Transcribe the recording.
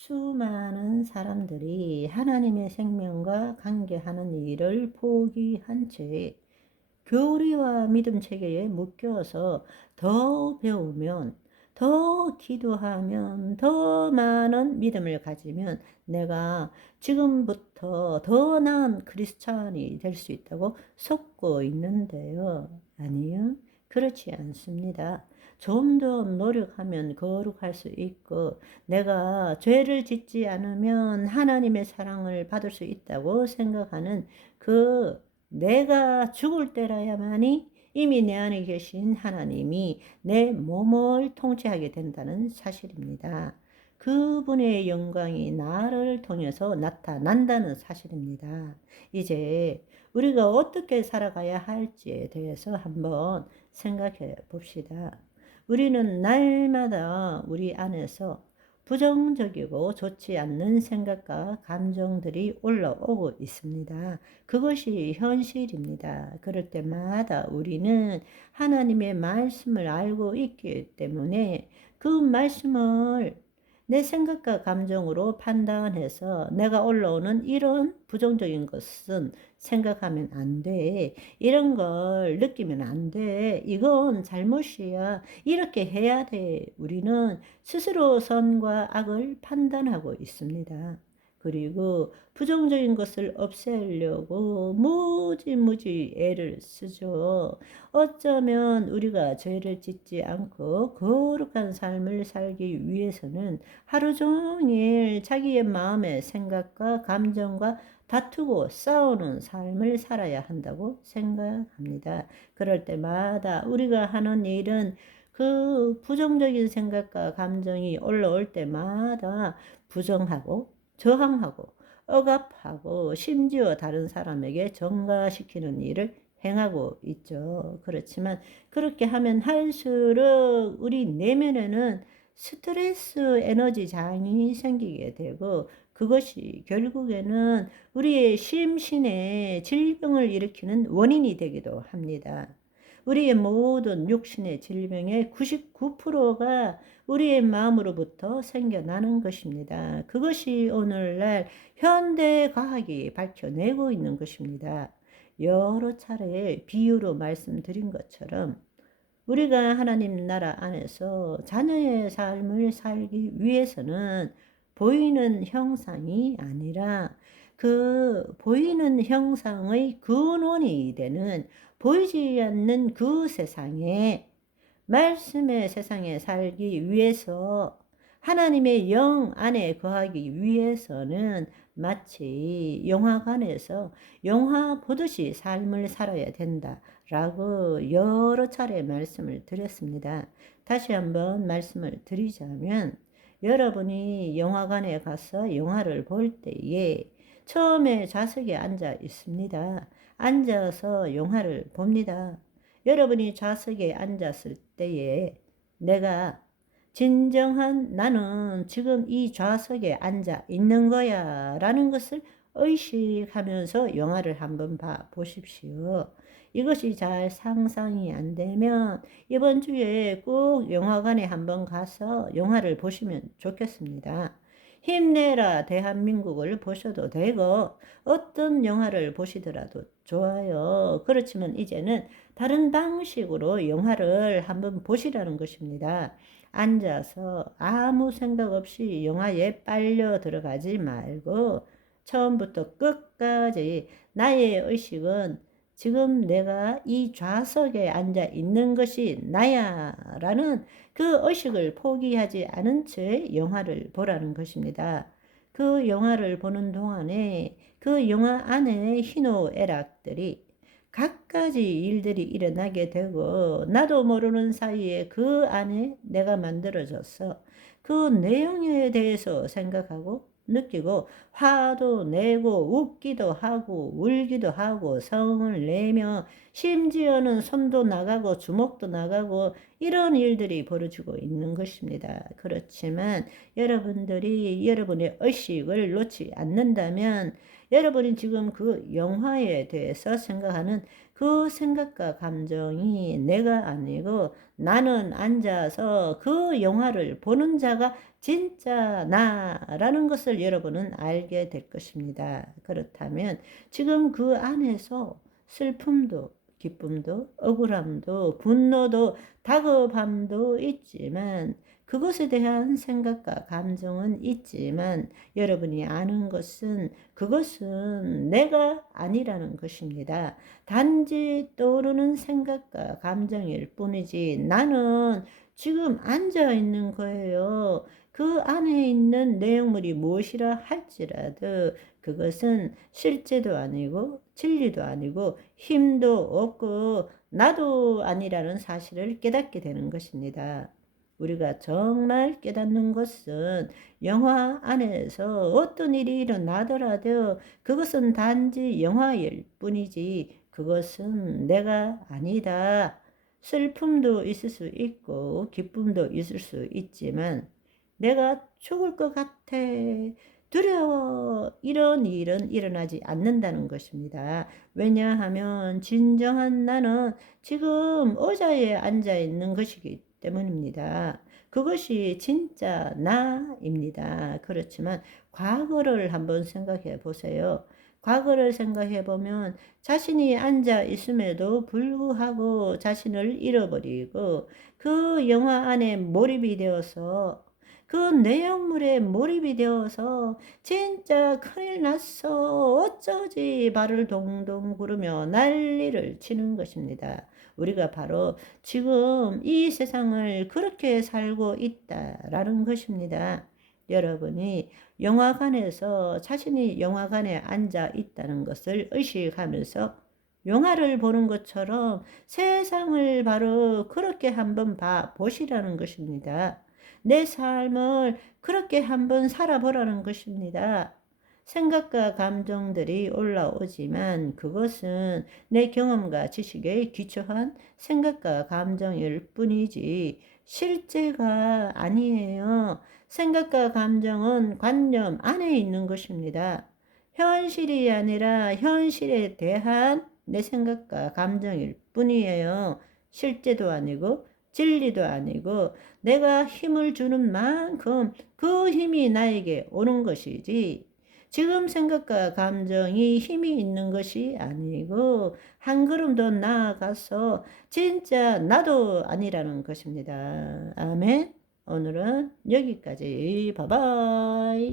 수많은 사람들이 하나님의 생명과 관계하는 일을 포기한 채 교리와 믿음 체계에 묶여서 더 배우면, 더 기도하면, 더 많은 믿음을 가지면 내가 지금부터 더 나은 크리스찬이 될 수 있다고 속고 있는데요. 아니요. 그렇지 않습니다. 좀 더 노력하면 거룩할 수 있고, 내가 죄를 짓지 않으면 하나님의 사랑을 받을 수 있다고 생각하는 그 내가 죽을 때라야만이 이미 내 안에 계신 하나님이 내 몸을 통치하게 된다는 사실입니다. 그분의 영광이 나를 통해서 나타난다는 사실입니다. 이제 우리가 어떻게 살아가야 할지에 대해서 한번 생각해 봅시다. 우리는 날마다 우리 안에서 부정적이고 좋지 않는 생각과 감정들이 올라오고 있습니다. 그것이 현실입니다. 그럴 때마다 우리는 하나님의 말씀을 알고 있기 때문에 그 말씀을 내 생각과 감정으로 판단해서 내가 올라오는 이런 부정적인 것은 생각하면 안 돼. 이런 걸 느끼면 안 돼. 이건 잘못이야. 이렇게 해야 돼. 우리는 스스로 선과 악을 판단하고 있습니다. 그리고 부정적인 것을 없애려고 무지무지 애를 쓰죠. 어쩌면 우리가 죄를 짓지 않고 거룩한 삶을 살기 위해서는 하루 종일 자기의 마음의 생각과 감정과 다투고 싸우는 삶을 살아야 한다고 생각합니다. 그럴 때마다 우리가 하는 일은 그 부정적인 생각과 감정이 올라올 때마다 부정하고 저항하고 억압하고 심지어 다른 사람에게 전가시키는 일을 행하고 있죠. 그렇지만 그렇게 하면 할수록 우리 내면에는 스트레스 에너지 장이 생기게 되고, 그것이 결국에는 우리의 심신에 질병을 일으키는 원인이 되기도 합니다. 우리의 모든 육신의 질병의 99%가 우리의 마음으로부터 생겨나는 것입니다. 그것이 오늘날 현대 과학이 밝혀내고 있는 것입니다. 여러 차례 비유로 말씀드린 것처럼 우리가 하나님 나라 안에서 자녀의 삶을 살기 위해서는 보이는 형상이 아니라 그 보이는 형상의 근원이 되는 보이지 않는 그 세상에, 말씀의 세상에 살기 위해서, 하나님의 영 안에 거하기 위해서는 마치 영화관에서 영화 보듯이 삶을 살아야 된다라고 여러 차례 말씀을 드렸습니다. 다시 한번 말씀을 드리자면, 여러분이 영화관에 가서 영화를 볼 때에 처음에 좌석에 앉아 있습니다. 앉아서 영화를 봅니다. 여러분이 좌석에 앉았을 때에 내가 진정한 나는 지금 이 좌석에 앉아 있는 거야 라는 것을 의식하면서 영화를 한번 봐 보십시오. 이것이 잘 상상이 안 되면 이번 주에 꼭 영화관에 한번 가서 영화를 보시면 좋겠습니다. 힘내라 대한민국을 보셔도 되고 어떤 영화를 보시더라도 좋아요. 그렇지만 이제는 다른 방식으로 영화를 한번 보시라는 것입니다. 앉아서 아무 생각 없이 영화에 빨려 들어가지 말고 처음부터 끝까지 나의 의식은 지금 내가 이 좌석에 앉아 있는 것이 나야 라는 그 의식을 포기하지 않은 채 영화를 보라는 것입니다. 그 영화를 보는 동안에 그 영화 안에 희노애락들이 갖가지 일들이 일어나게 되고, 나도 모르는 사이에 그 안에 내가 만들어져서 그 내용에 대해서 생각하고 느끼고 화도 내고 웃기도 하고 울기도 하고 성을 내며 심지어는 손도 나가고 주먹도 나가고 이런 일들이 벌어지고 있는 것입니다. 그렇지만 여러분들이 여러분의 의식을 놓지 않는다면 여러분이 지금 그 영화에 대해서 생각하는 그 생각과 감정이 내가 아니고 나는 앉아서 그 영화를 보는 자가 진짜 나라는 것을 여러분은 알게 될 것입니다. 그렇다면 지금 그 안에서 슬픔도 기쁨도 억울함도 분노도 다급함도 있지만 그것에 대한 생각과 감정은 있지만 여러분이 아는 것은 그것은 내가 아니라는 것입니다. 단지 떠오르는 생각과 감정일 뿐이지 나는 지금 앉아 있는 거예요. 그 안에 있는 내용물이 무엇이라 할지라도 그것은 실제도 아니고 진리도 아니고 힘도 없고 나도 아니라는 사실을 깨닫게 되는 것입니다. 우리가 정말 깨닫는 것은 영화 안에서 어떤 일이 일어나더라도 그것은 단지 영화일 뿐이지 그것은 내가 아니다. 슬픔도 있을 수 있고 기쁨도 있을 수 있지만 내가 죽을 것 같아. 두려워. 이런 일은 일어나지 않는다는 것입니다. 왜냐하면 진정한 나는 지금 의자에 앉아 있는 것이기 때문입니다. 그것이 진짜 나입니다. 그렇지만 과거를 한번 생각해 보세요. 과거를 생각해 보면 자신이 앉아 있음에도 불구하고 자신을 잃어버리고 그 영화 안에 몰입이 되어서 그 내용물에 몰입이 되어서 진짜 큰일 났어. 어쩌지 발을 동동 구르며 난리를 치는 것입니다. 우리가 바로 지금 이 세상을 그렇게 살고 있다라는 것입니다. 여러분이 영화관에서 자신이 영화관에 앉아 있다는 것을 의식하면서 영화를 보는 것처럼 세상을 바로 그렇게 한번 보시라는 것입니다. 내 삶을 그렇게 한번 살아보라는 것입니다. 생각과 감정들이 올라오지만 그것은 내 경험과 지식에 기초한 생각과 감정일 뿐이지 실제가 아니에요. 생각과 감정은 관념 안에 있는 것입니다. 현실이 아니라 현실에 대한 내 생각과 감정일 뿐이에요. 실제도 아니고 진리도 아니고 내가 힘을 주는 만큼 그 힘이 나에게 오는 것이지 지금 생각과 감정이 힘이 있는 것이 아니고 한 걸음 더 나아가서 진짜 나도 아니라는 것입니다. 아멘. 오늘은 여기까지. 바이바이.